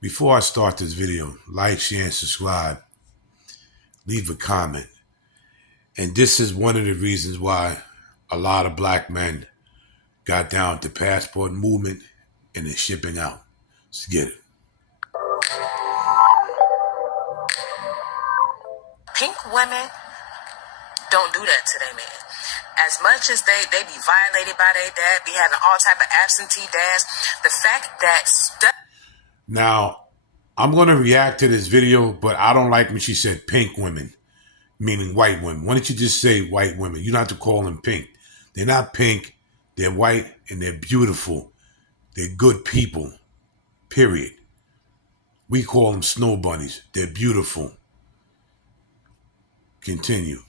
Before I start this video, like, share, and subscribe. Leave a comment. And this is one of the reasons why a lot of black men got down with the passport movement and they're shipping out. Let's get it. Pink women don't do that to their men. As much as they be violated by their dad, be having all type of absentee dads, the fact that... Now, I'm going to react to this video, but I don't like when she said pink women, meaning white women. Why don't you just say white women? You don't have to call them pink. They're not pink. They're white and they're beautiful. They're good people, period. We call them snow bunnies. They're beautiful. Continue.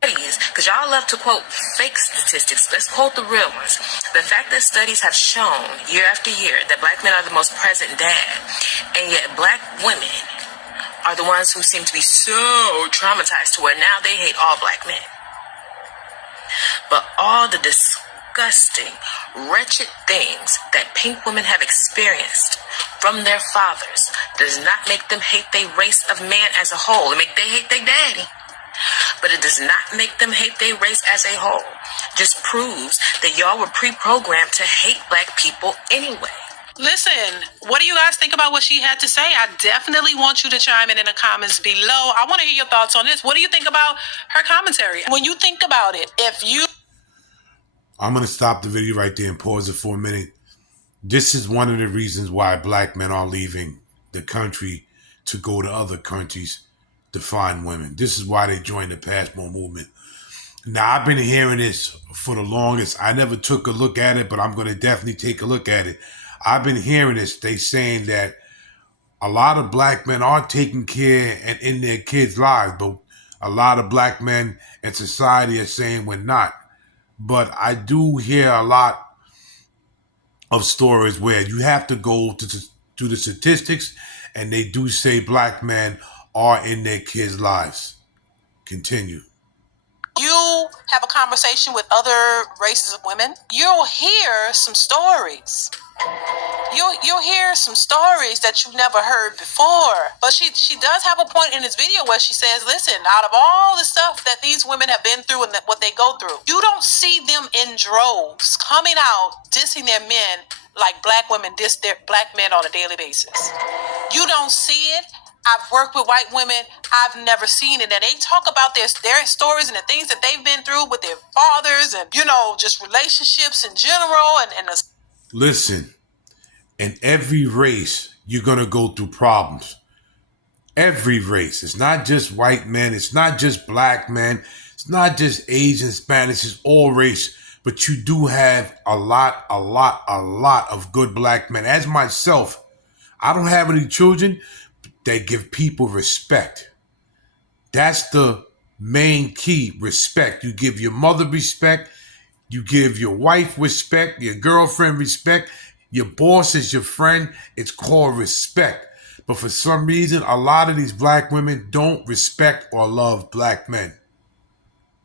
Because y'all love to quote fake statistics. Let's quote the real ones. The fact that studies have shown year after year that black men are the most present dad, and yet black women are the ones who seem to be so traumatized to where now they hate all black men. But all the disgusting, wretched things that pink women have experienced from their fathers does not make them hate their race of man as a whole. It make they hate their daddy. But it does not make them hate their race as a whole. Just proves that y'all were pre-programmed to hate black people anyway. Listen, what do you guys think about what she had to say? I definitely want you to chime in the comments below. I want to hear your thoughts on this. What do you think about her commentary? When you think about it, I'm going to stop the video right there and pause it for a minute. This is one of the reasons why black men are leaving the country to go to other countries to find women. This is why they joined the passport movement. Now, I've been hearing this for the longest. I never took a look at it, but I'm going to definitely take a look at it. I've been hearing this. They saying that a lot of black men are taking care and in their kids' lives, but a lot of black men in society are saying we're not. But I do hear a lot of stories where you have to go to the statistics, and they do say black men are in their kids' lives. Continue. You have a conversation with other races of women, you'll hear some stories. You'll hear some stories that you've never heard before. But she does have a point in this video where she says, listen, out of all the stuff that these women have been through and what they go through, you don't see them in droves coming out dissing their men like black women diss their black men on a daily basis. You don't see it. I've worked with white women. I've never seen it. And they talk about their stories and the things that they've been through with their fathers and, just relationships in general. Listen, in every race, you're going to go through problems. Every race. It's not just white men. It's not just black men. It's not just Asian, Spanish. It's all race. But you do have a lot of good black men. As myself, I don't have any children. They give people respect. That's the main key, respect. You give your mother respect. You give your wife respect, your girlfriend respect. Your boss is your friend. It's called respect. But for some reason, a lot of these black women don't respect or love black men.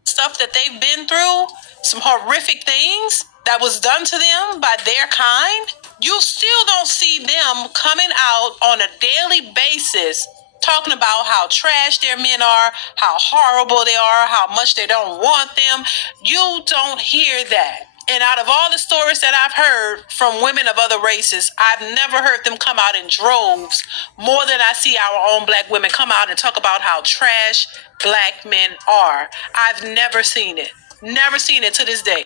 Stuff that they've been through, some horrific things that was done to them by their kind, you still don't see them coming out on a daily basis talking about how trash their men are, how horrible they are, how much they don't want them. You don't hear that. And out of all the stories that I've heard from women of other races, I've never heard them come out in droves more than I see our own black women come out and talk about how trash black men are. I've never seen it. Never seen it to this day.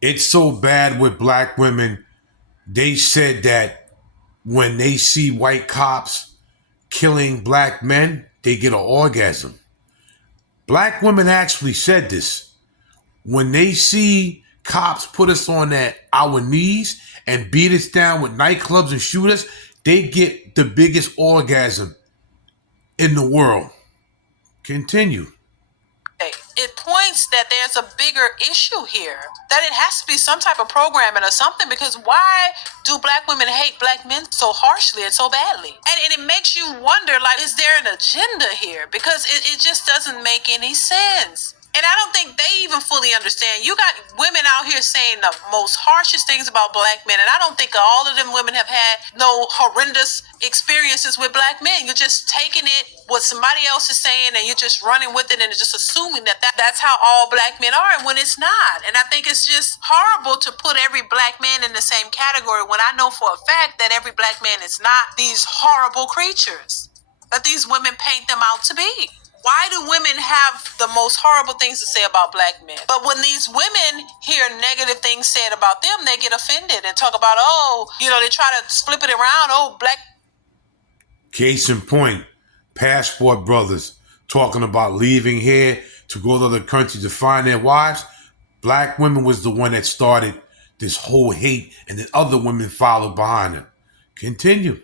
It's so bad with black women. They said that when they see white cops killing black men, they get an orgasm. Black women actually said this. When they see cops put us on our knees and beat us down with nightclubs and shoot us, they get the biggest orgasm in the world. Continue. It points that there's a bigger issue here, that it has to be some type of programming or something, because why do black women hate black men so harshly and so badly? And it makes you wonder, like, is there an agenda here? Because it just doesn't make any sense. And I don't think they even fully understand. You got women out here saying the most harshest things about black men, and I don't think all of them women have had no horrendous experiences with black men. You're just taking it what somebody else is saying, and you're just running with it, and just assuming that's how all black men are, and when it's not. And I think it's just horrible to put every black man in the same category when I know for a fact that every black man is not these horrible creatures that these women paint them out to be. Why do women have the most horrible things to say about black men? But when these women hear negative things said about them, they get offended and talk about, they try to flip it around. Black. Case in point, Passport Brothers talking about leaving here to go to other countries to find their wives. Black women was the one that started this whole hate, and then other women followed behind them. Continue.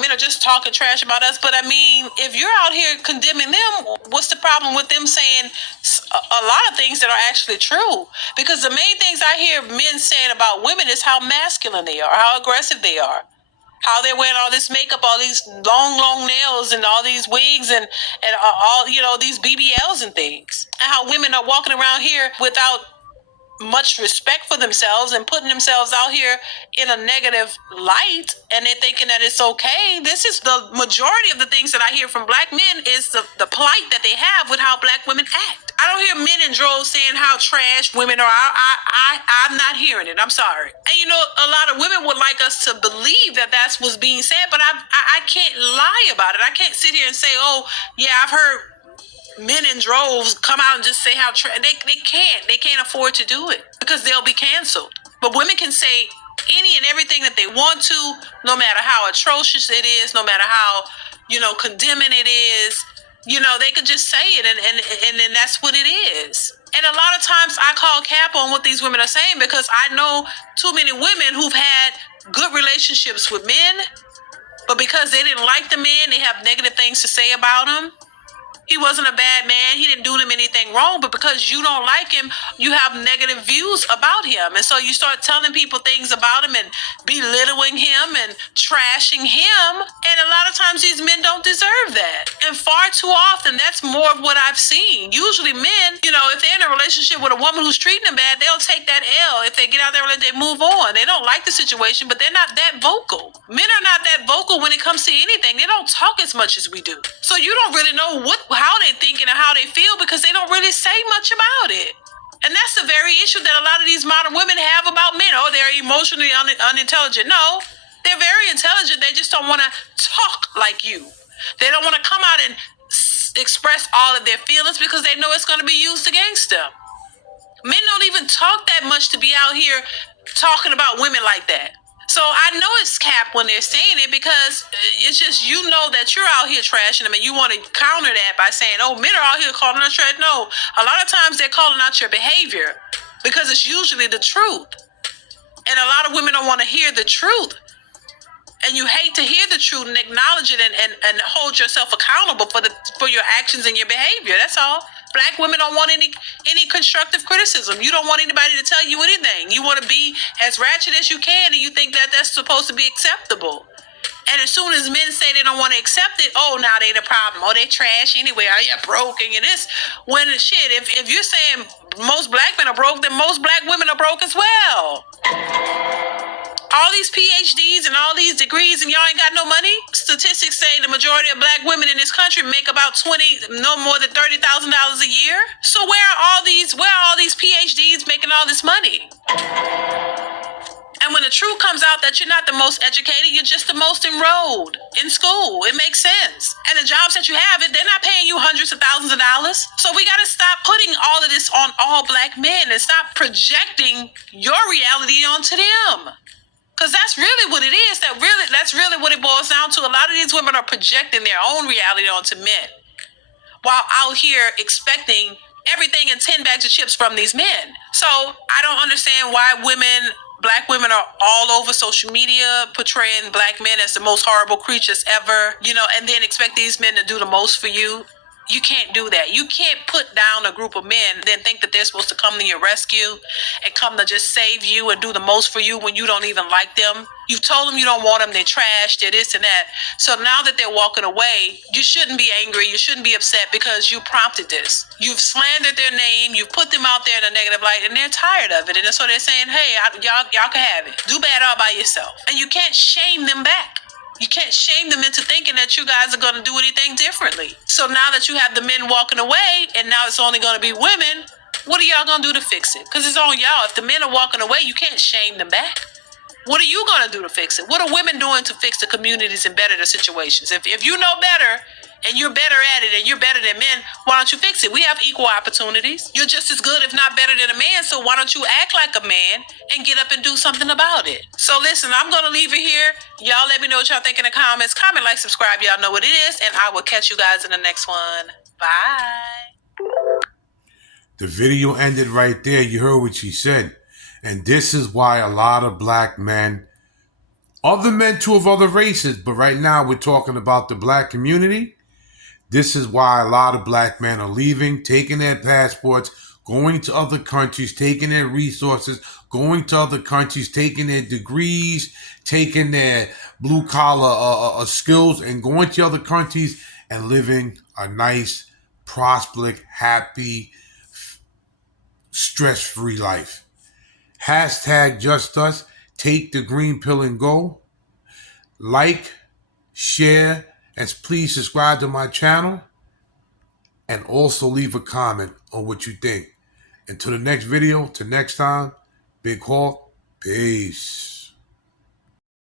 Men are just talking trash about us, but I mean, if you're out here condemning them, what's the problem with them saying a lot of things that are actually true? Because the main things I hear men saying about women is how masculine they are, how aggressive they are, how they're wearing all this makeup, all these long nails, and all these wigs, and all these BBLs and things, and how women are walking around here without much respect for themselves and putting themselves out here in a negative light, and they're thinking that it's okay. This is the majority of the things that I hear from black men is the plight that they have with how black women act. I don't hear men in droves saying how trash women are. I'm not hearing it. I'm sorry. And a lot of women would like us to believe that that's what's being said, but I can't lie about it. I can't sit here and say, oh yeah, I've heard men in droves come out and just say how they can't afford to do it because they'll be canceled. But women can say any and everything that they want to, no matter how atrocious it is, no matter how condemning it is. They could just say it, and then that's what it is. And a lot of times I call cap on what these women are saying because I know too many women who've had good relationships with men, but because they didn't like the man, they have negative things to say about him. He wasn't a bad man. He didn't do them anything wrong. But because you don't like him, you have negative views about him. And so you start telling people things about him and belittling him and trashing him. And a lot of times these men don't deserve that. And far too often, that's more of what I've seen. Usually men, if they're in a relationship with a woman who's treating them bad, they'll take that L. If they get out there and they move on. They don't like the situation, but they're not that vocal. Men are not that vocal when it comes to anything. They don't talk as much as we do. So you don't really know how they're thinking and how they feel because they don't really say much about it. And that's the very issue that a lot of these modern women have about men. Oh, they're emotionally unintelligent. No, they're very intelligent. They just don't want to talk like you. They don't want to come out and express all of their feelings because they know it's going to be used against them. Men don't even talk that much to be out here talking about women like that. So I know it's cap when they're saying it because it's just, that you're out here trashing them and you want to counter that by saying, oh, men are out here calling us trash. No, a lot of times they're calling out your behavior because it's usually the truth. And a lot of women don't want to hear the truth. And you hate to hear the truth and acknowledge it and hold yourself accountable for your actions and your behavior. That's all. Black women don't want any constructive criticism. You don't want anybody to tell you anything. You want to be as ratchet as you can, and you think that that's supposed to be acceptable. And as soon as men say they don't want to accept it, oh, now they the problem. Oh, they trash anyway. Oh, you're broke and you're this. When shit, if you're saying most black men are broke, then most black women are broke as well. All these PhDs and all these degrees and y'all ain't got no money? Statistics say the majority of black women in this country make about no more than $30,000 a year. So where are all these PhDs making all this money? And when the truth comes out that you're not the most educated, you're just the most enrolled in school. It makes sense. And the jobs that you have, they're not paying you hundreds of thousands of dollars. So we got to stop putting all of this on all black men and stop projecting your reality onto them. Because that's really what it is. That's really what it boils down to. A lot of these women are projecting their own reality onto men while out here expecting everything in 10 bags of chips from these men. So I don't understand why black women are all over social media portraying black men as the most horrible creatures ever, and then expect these men to do the most for you. You can't do that. You can't put down a group of men and then think that they're supposed to come to your rescue and come to just save you and do the most for you when you don't even like them. You've told them you don't want them, they're trash, they're this and that. So now that they're walking away, you shouldn't be angry, you shouldn't be upset because you prompted this. You've slandered their name, you've put them out there in a negative light, and they're tired of it. And so they're saying, hey, y'all can have it. Do bad all by yourself. And you can't shame them back. You can't shame them into thinking that you guys are going to do anything differently. So now that you have the men walking away and now it's only going to be women, what are y'all going to do to fix it? Because it's on y'all. If the men are walking away, you can't shame them back. What are you going to do to fix it? What are women doing to fix the communities and better the situations? If you know better and you're better at it and you're better than men, why don't you fix it? We have equal opportunities. You're just as good, if not better than a man. So why don't you act like a man and get up and do something about it? So listen, I'm going to leave it here. Y'all let me know what y'all think in the comments. Comment, like, subscribe. Y'all know what it is. And I will catch you guys in the next one. Bye. The video ended right there. You heard what she said. And this is why a lot of black men, other men too of other races, but right now we're talking about the black community. This is why a lot of black men are leaving, taking their passports, going to other countries, taking their resources, going to other countries, taking their degrees, taking their blue collar skills and going to other countries and living a nice, prosperous, happy, stress-free life. Hashtag just us. Take the green pill and go. Like, share, and please subscribe to my channel. And also leave a comment on what you think. Until the next video, till next time, Big Hawk, peace.